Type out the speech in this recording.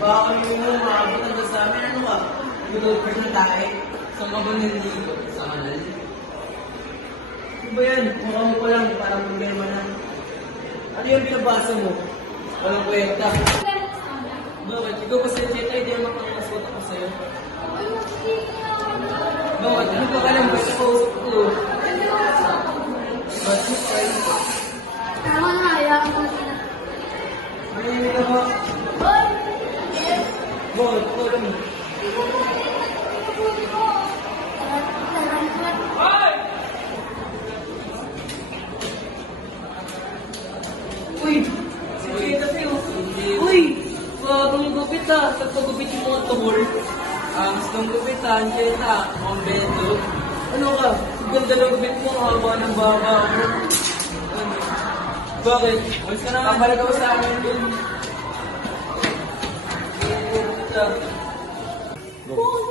Baka kami mo makabot hanggang sa amin. Ano ka? Mag-over na tayo. Saan ka ba naliligo? Sa kanal? Ano ba yan? Mukha mo pa lang, parang problema na. Ano yung pinabasa mo? Walang kwenta. Bakit? Ikaw ba sa tita, hindi naman pangkasot ako sa'yo. Bakit? Ano ka ka lang ba sa kausap ko? Ba't mo pa rin? Tama na, hayaan mo na. Ano yung ka ba? Bakit? Ikaw lang. Uy! Si Cheta sa'yo. Uy! Bagong gupit ah. Pagpagupit yung mga tuhol. Gusto mong gupit ah. Ang Cheta. Ang bento. Ano ka? Ganda ng gupit mo. Ang haba ng baba mo. Ano? Bakit? Alis ka naman. Kapalik ako sa amin dun. Kung